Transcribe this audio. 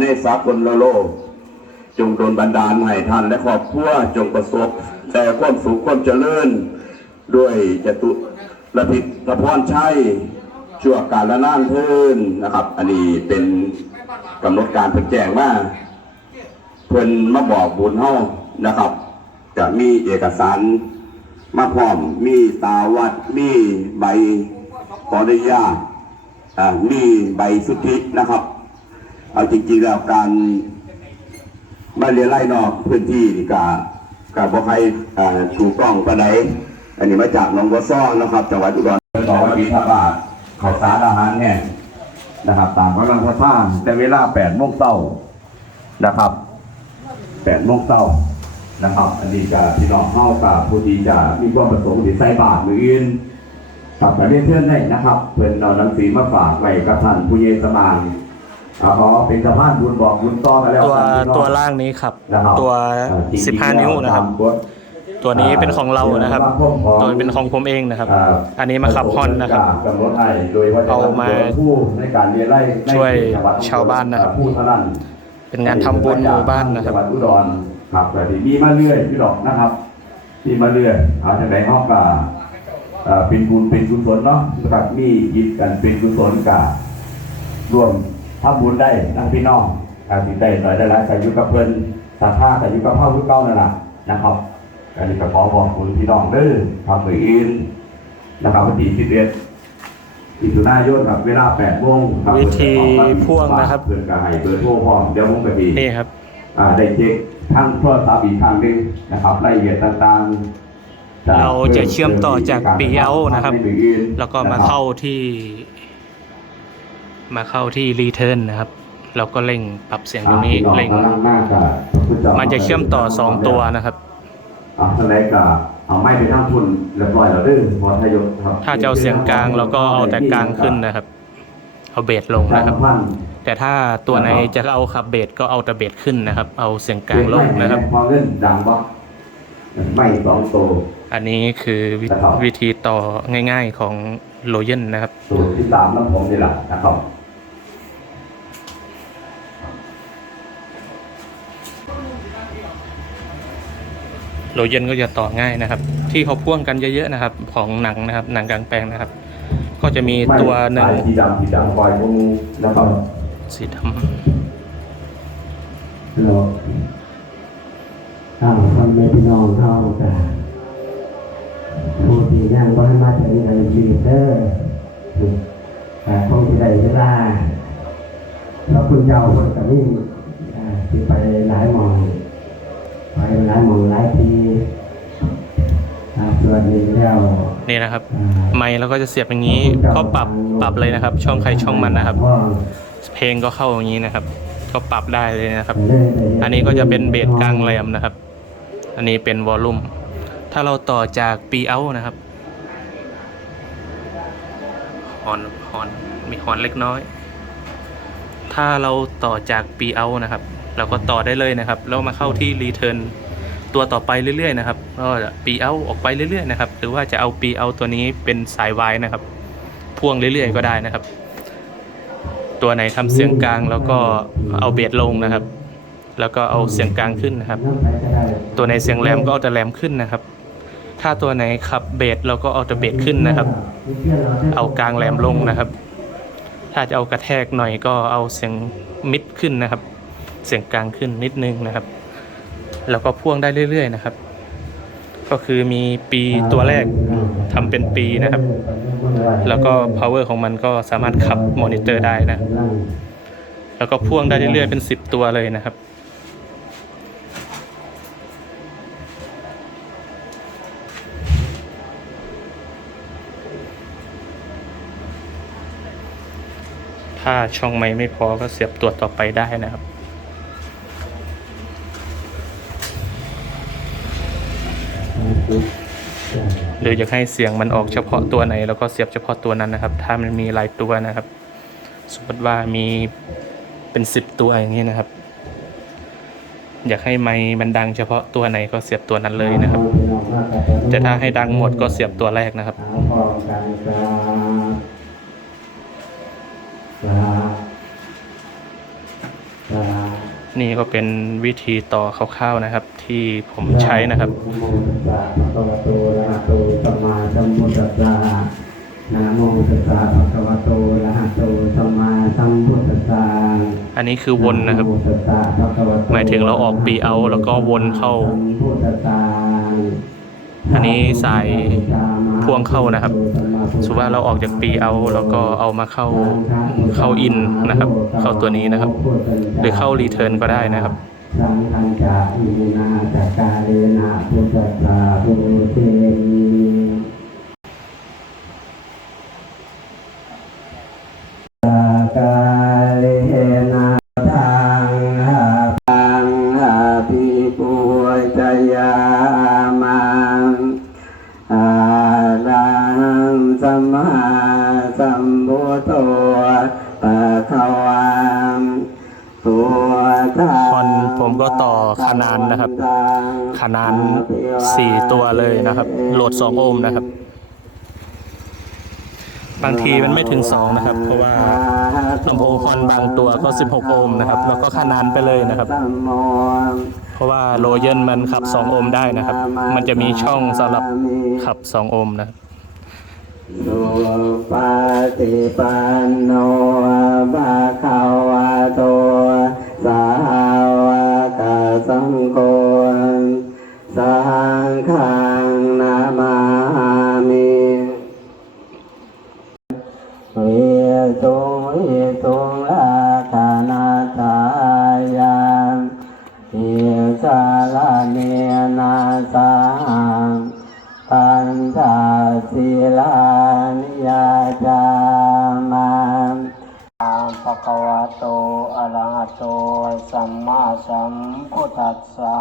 ในสากลโลก จงโดนบันดาลให้ท่านและครอบครัวจงประสบ แต่ความสุขความเจริญ ด้วยจตุรพิษพระพรชัยชั่วการละนานเทินนะครับ อันนี้เป็นกำหนดการเพิ่นแจ้งว่าเพิ่นมาบอกบุญเฮานะครับ จะมีเอกสารมาพร้อม มีตาวัด มีใบขออนุญาตอ่ามีใบสุทธินะครับ เอาจริงๆแล้วการมาเรียนไล่นอกพื้นที่นี่กะกะบ่ใครถูกต้องปานใดอันนี้มาจากหนองบัวซ่องนะครับจังหวัดอุดรต่อว่ามีทบาทข้าวสารอาหารแห้งนะครับตามกำลังพระท่างแต่เวลา8โมงเช้านะครับ8โมงเช้านะครับ อันนี้จะพี่น้องเฮากับผู้ที่จะมีความประสงค์ที่ใส่บาตรมืออื่นครับแต่เรียนเพื่อนได้นะครับ เพื่อนเอาหนังสือมาฝากไว้กับท่านผู้เยสมาน เอาขอเป็นสะพานบุญบอกบุญต่อกันแล้วตัวกันพี่น้อง ตัวล่างนี้ครับ นะครับตัว เอ่อจริงๆ15 นิ้วนะครับ ตามกฎตัวนี้เป็นของเรานะครับเอ่อตัวเป็นของผมเองนะครับเอันนี้มาขับฮอนนะครับ กำหนดให้โดยว่าจะเอามาตัวผู้ในการเรียนไล่ในช่วยจังหวัดชาวบ้านนะครับ ผู้เท่านั้นเป็นงานทำบุญหมู่บ้านนะครับ จังหวัดอุดรครับแต่ที่มีมาเรื่อยพี่ดอกนะครับมีมาเรื่อยเอาจากไหนฮอกกาเอ่อเป็นบุญเป็นกุศลเนาะนะครับมีหยิบกันเป็นกุศลการ่วม ทำบุญได้ทั้งพี่น้องการติดได้หน่อยได้หลายแต่อยู่กับเพิ่นศรัทธาแต่อยู่กับพ่อผู้เก้านั่นแหละนะครับอันนี้ก็ขอขอบคุณพี่น้องเด้อทำมืออินนะครับวันที่สิบเอ็ดอิถุนายนครับเวลาแปดโมงครับวิธีพ่วงนะครับเพื่อนก็ให้เบอร์โทรพร้อมเดี๋ยวผมไปดีนี่ครับอ่าได้เช็คทั้งโทรศัพท์อีกครั้งหนึงนะครับรายละเอียดต่างๆจกเราจะเชื่อมต่อจาก PL นะครับทำให้อื่นแล้วก็มาเข้าที่ มาเข้าที่รีเทิร์นนะครับ เราก็เร่งปรับเสียงตรงนี้อ่าเร่งพี่น้อกำลังมากกับพุทธเจ้ามันจะเชื่อมต่อสองตัวนะครับอ่าท่านใดก็เอาไม้ไปทั้งทุนเรียบร้อยแล้วเด้อพอทายกครับ ถ้าจะเอาเสียงกลางเราก็เอาแต่กลางขึ้นนะครับ เอาเบสลงนะครับท่านแต่ถ้าตัวไหนจะเอาขับเบสก็เอาแต่เบสขึ้นนะครับ เอาเสียงกลางลงนะครับพอเงินดังบ่ไม่สองตัวอันนี้คือวินะครับวิธีต่อง่าย ๆของโลเยนนะครับตัวที่สามแล้วผมนี่แหละนะครับ โลเยนก็จะต่อง่ายนะครับ ที่เขาพ่วงกันเยอะๆนะครับ ของหนังนะครับ หนังกลางแปลงนะครับ ก็จะมีตัวหนึ่งไม่สายสีดำสีดำคอยพวกนี้นะครับสีดโลกข้าวทำในพี่น้องเข้ากันผู้ที่นั่งก็ให้มาถึงกันยืนเด้อแต่คงที่ใดเวลาเราคุณเจ้าคนกับนี่อ่าที่ไปหลายหมองไป หลายหมองหลายทีอ่าส่วนนี้แล้วำนี่นะครับอ่าไมค์เราก็จะเสียบอย่างนี้ก็ปรับปรับเลยนะครับ ช่องใครช่องมันนะครับ เพลงก็เข้าอย่างนี้นะครับ ก็ปรับได้เลยนะครับ อันนี้ก็จะเป็นเบสกลางแรมนะครับ อันนี้เป็นวอลลุ่มถ้าเราต่อจากปีเอานะครับฮอนฮอนมีฮอนเล็กน้อย ถ้าเราต่อจากปีเอานะครับ เราก็ต่อได้เลยนะครับ แล้วมาเข้าที่รีเทิร์น ตัวต่อไปเรื่อยๆนะครับก็ปีเอาออกไปเรื่อยๆนะครับหรือว่าจะเอาปีเอาตัวนี้เป็นสายวายนะครับ พ่วงเรื่อยๆก็ได้นะครับ ตัวไหนทำเสียงกลางแล้วก็เอาเบสลงนะครับ แล้วก็เอาเสียงกลางขึ้นนะครับ ตัวไหนเสียงแหลมก็เอาแต่แหลมขึ้นนะครับถ้าตัวไหนขับเบสเราก็เอาแต่เบสขึ้นนะครับ เอากลางแหลมลงนะครับ ถ้าจะเอากระแทกหน่อยก็เอาเสียงมิดขึ้นนะครับ เสียงกลางขึ้นนิดนึงนะครับ แล้วก็พ่วงได้เรื่อย ๆ นะครับ ก็คือมีปีตัวแรกทำเป็นปีนะครับ แล้วก็ power ของมันก็สามารถขับมอนิเตอร์ได้นะ แล้วก็พ่วงได้เรื่อย ๆ เป็น 10 ตัวเลยนะครับถ้าช่องไม้ไม่พอก็เสียบตัวต่อไปได้นะครับ หรืออยากให้เสียงมันออกเฉพาะตัวไหน แล้วก็เสียบเฉพาะตัวนั้นนะครับ ถ้ามันมีหลายตัวนะครับ สมมติว่ามีเป็นสิบตัวอย่างนี้นะครับ อยากให้ไมค์มันดังเฉพาะตัวไหนก็เสียบตัวนั้นเลยนะครับแต่ถ้าให้ดังหมดก็เสียบตัวแรกนะครับเอาพร้อมกันครับครับ นี่ก็เป็นวิธีต่อคร่าวๆนะครับ ที่ผมใช้นะครับอันนี้คือวนนะครับ หมายถึงเราออกปีเอาแล้วก็วนเข้า อันนี้สายพ่วงเข้านะครับ สุว่าเราออกจากปีเอาแล้วก็เอามาเข้าเข้าอินนะครับ เข้าตัวนี้นะครับ หรือเข้ารีเทิร์นก็ได้นะครับสังฆัญจาอินาจักกาเรนะพุทธัสสะภูเตกาเลนะ สัมพุทโธปะคะวังพุทธังคอนผมก็ต่อขนานนะครับ ขนานสี่ตัวเลยนะครับ โหลด2โอห์มนะครับ บางทีมันไม่ถึง2นะครับ เพราะว่าลำโพงคอนบางตัวก็ 16 โอห์มนะครับ แล้วก็ขนานไปเลยนะครับ เพราะว่าโลเยนมันขับ 2 โอห์มได้นะครับ มันจะมีช่องสำหรับขับ 2 โอห์มนะครับ สุปฏิปันโนภะคะวะโตสาวกสังโฆสังฆนามามิวิตุวิตุลาคานาทายามอิสาลาเนนาสัง ภะคะวะโตอะระหะโตสัมมาสัมพุทธัสสะ